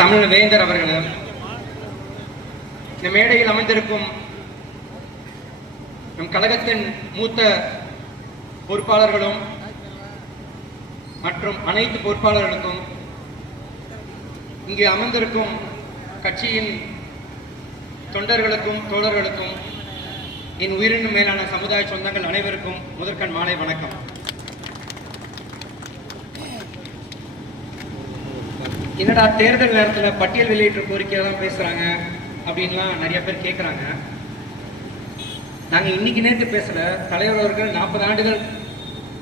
தமிழ் வேந்தர் அவர்களும் இந்த மேடையில் அமைந்திருக்கும் நம் கழகத்தின் மூத்த பொறுப்பாளர்களும் மற்றும் அனைத்து பொறுப்பாளர்களுக்கும் இங்கே அமர்ந்திருக்கும் கட்சியின் தொண்டர்களுக்கும் தோழர்களுக்கும் என் உயிரினும் மேலான சமுதாய சொந்தங்கள் அனைவருக்கும் முதற்கண் மாலை வணக்கம். என்னடா தேர்தல் நேரத்தில் பட்டியல் வெளியேற்ற கோரிக்கையை தான் பேசுறாங்க அப்படின்லாம் நிறைய பேர் கேட்குறாங்க. நாங்கள் இன்னைக்கு நேற்று பேசல, தலைவர் அவர்கள் 40 ஆண்டுகள்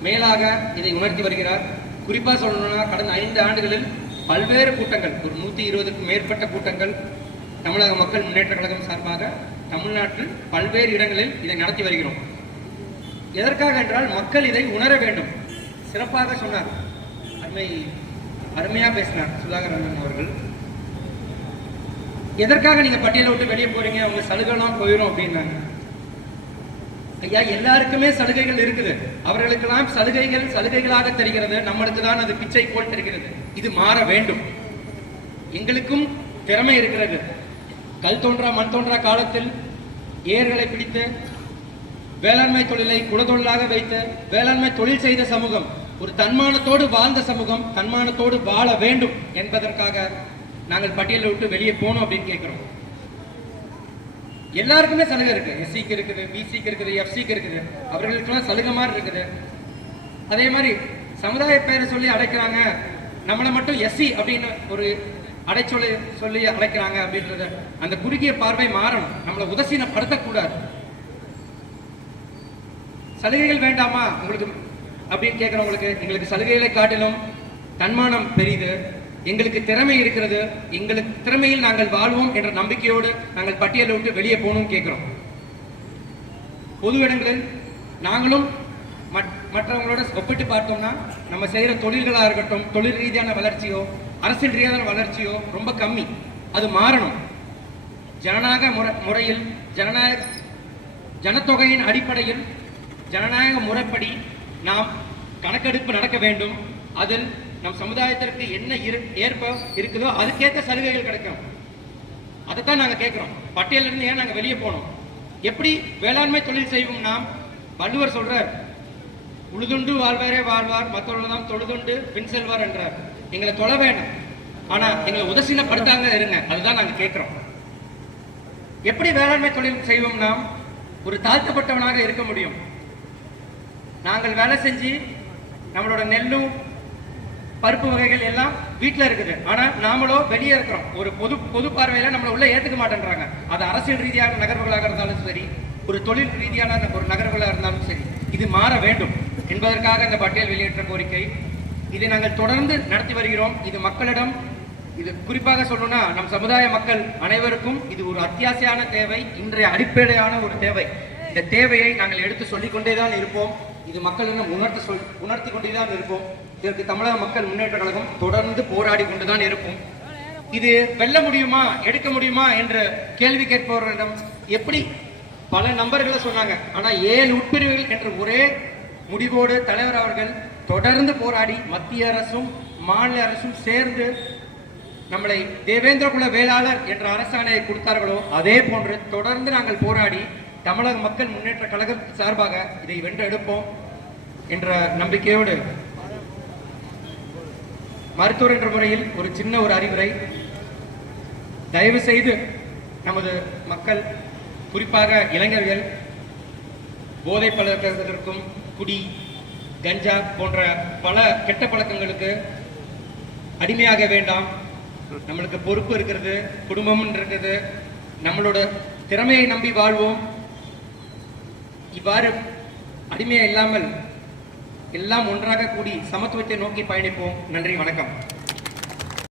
மேலாக இதை உணர்த்தி வருகிறார். குறிப்பாக சொல்லணும்னா கடந்த 5 ஆண்டுகளில் பல்வேறு கூட்டங்கள், ஒரு 120க்கும் மேற்பட்ட கூட்டங்கள் தமிழக மக்கள் முன்னேற்ற கழகம் சார்பாக தமிழ்நாட்டில் பல்வேறு இடங்களில் இதை நடத்தி வருகிறோம். எதற்காக என்றால் மக்கள் இதை உணர வேண்டும். சிறப்பாக சொன்னார், அருமையாக பேசினார் சுதாகர் அண்ணன் அவர்கள். எதற்காக நீங்க பட்டியலை விட்டு வெளியே போறீங்க, உங்க சலுகைலாம் போயிடும் அப்படின்னாங்க. ஐயா, எல்லாருக்குமே சலுகைகள் இருக்குது. அவர்களுக்கெல்லாம் சலுகைகளாக தெரிகிறது, நம்மளுக்கு தான் அது பிச்சை போல் தெரிகிறது. இது மாற வேண்டும். எங்களுக்கும் திறமை இருக்கிறது. கல் தோன்றா மண் தோன்றா காலத்தில் ஏர்களை பிடித்து வேளாண்மை தொழிலை குலத்தொழிலாக வைத்து வேளாண்மை தொழில் செய்த சமூகம், ஒரு தன்மானத்தோடு வாழ்ந்த சமூகம் தன்மானத்தோடு வாழ வேண்டும் என்பதற்காக நாங்கள் பட்டியலை விட்டு வெளியே போனோம் அப்படின்னு கேட்கிறோம். எல்லாருக்குமே சலுகை இருக்கு. எஸ்சிக்கு இருக்குது, பிசிக்கு இருக்குது, எஃப்சிக்கு இருக்குது. அவர்களுக்கெல்லாம் சலுகை மாதிரி இருக்குது. அதே மாதிரி சமுதாய பெயரை சொல்லி அடைக்கிறாங்க, நம்மளை மட்டும் எஸ்சி அப்படின்னு ஒரு சொல்லி அழைக்கிறாங்க அப்படின்றத அந்த குறுகிய பார்வை மாறணும். நம்மளை உதாசீனப்படுத்தக்கூடாது. சலுகைகள் வேண்டாமா உங்களுக்கு அப்படின்னு கேட்கிறவங்களுக்கு, எங்களுக்கு சலுகைகளை காட்டிலும் தன்மானம் பெரிது, எங்களுக்கு திறமை இருக்கிறது, எங்களுக்கு திறமையில் நாங்கள் வாழ்வோம் என்ற நம்பிக்கையோடு நாங்கள் பட்டியலை விட்டு வெளியே போகணும் கேட்கிறோம். பொது இடங்களில் நாங்களும் மற்றவங்களோட ஒப்பிட்டு பார்த்தோம்னா நம்ம செய்கிற தொழில்களாக இருக்கட்டும், தொழில் ரீதியான வளர்ச்சியோ அரசியல் ரீதியான வளர்ச்சியோ ரொம்ப கம்மி. அது மாறணும். ஜனநாயக முறையில் ஜனத்தொகையின் அடிப்படையில் ஜனநாயக முறைப்படி நாம் கணக்கெடுப்பு நடக்க வேண்டும். அதில் நம் சமுதாயத்திற்கு என்ன ஏற்ப இருக்குதோ அதுக்கேற்ற சலுகைகள் கிடைக்கும். அதைத்தான் நாங்கள் கேட்கிறோம். பட்டியலிருந்து ஏன் நாங்கள் வெளியே போனோம்? எப்படி வேளாண்மை தொழில் செய்வோம்? நாம் வள்ளுவர் சொல்றார், உழுதுண்டு வாழ்வாரே வாழ்வார், மற்றவர்கள் தான் தொழுதுண்டு பின் செல்வார் என்றார். எங்களை தொலை வேணும், ஆனா எங்களை உதாசீனப்படுத்தாங்க இருங்க. அதுதான் நாங்கள் கேட்கிறோம். எப்படி வேளாண்மை தொழில் செய்வோம்? நாம் ஒரு தாழ்த்தப்பட்டவனாக இருக்க முடியும். நாங்கள் வேலை செஞ்சு நம்மளோட நெல்லும் பருப்பு வகைகள் எல்லாம் வீட்டில் இருக்குது, ஆனா நாமளோ வெளியே இருக்கிறோம். ஒரு பொது பார்வையில நம்மளை உள்ள ஏற்றுக்க மாட்டேன்றாங்க. அது அரசியல் ரீதியான நகர்வுகளாக இருந்தாலும் சரி, ஒரு தொழில் ரீதியான ஒரு நகர்வுகளாக இருந்தாலும் சரி, இது மாற வேண்டும் என்பதற்காக இந்த பட்டியல் வெளியேற்ற கோரிக்கை. இதை நாங்கள் தொடர்ந்து நடத்தி வருகிறோம். இது மக்களிடம், இது குறிப்பாக சொல்லணும்னா நம் சமுதாய மக்கள் அனைவருக்கும் இது ஒரு அத்தியாவசியமான தேவை, இன்றைய அடிப்படையான ஒரு தேவை. இந்த தேவையை நாங்கள் எடுத்து சொல்லிக்கொண்டே தான் இருப்போம். இது மக்களிடம் உணர்த்தி கொண்டே தான் இருப்போம். இதற்கு தமிழக மக்கள் முன்னேற்ற கழகம் தொடர்ந்து போராடி கொண்டுதான் இருக்கும். இது வெல்ல முடியுமா, எடுக்க முடியுமா என்று கேள்வி கேட்பவர்களிடம் எப்படி பல நம்பர்களை சொன்னாங்க. ஆனா 7 உட்பிரிவுகள் என்ற ஒரே முடிவோடு தலைவர் அவர்கள் தொடர்ந்து போராடி மத்திய அரசும் மாநில அரசும் சேர்ந்து நம்மளை தேவேந்திர குல வேளாளர் என்ற அரசாணையை கொடுத்தார்களோ அதே போன்று தொடர்ந்து நாங்கள் போராடி தமிழக மக்கள் முன்னேற்ற கழகம் சார்பாக இதை வென்றெடுப்போம் என்ற நம்பிக்கையோடு, மருத்துவர் என்ற முறையில் ஒரு சின்ன அறிவுரை. தயவு செய்து நமது மக்கள், குறிப்பாக இளைஞர்கள், போதை பழக்கத்திற்கும் குடி கஞ்சா போன்ற பல கெட்ட பழக்கங்களுக்கு அடிமையாக வேண்டாம். நம்மளுக்கு பொறுப்பு இருக்கிறது, குடும்பம் இருக்கிறது, நம்மளோட திறமையை நம்பி வாழ்வோம். இவ்வாறு அடிமையா இல்லாமல் எல்லாம் ஒன்றாக கூடி சமத்துவத்தை நோக்கி பயணிப்போம். நன்றி, வணக்கம்.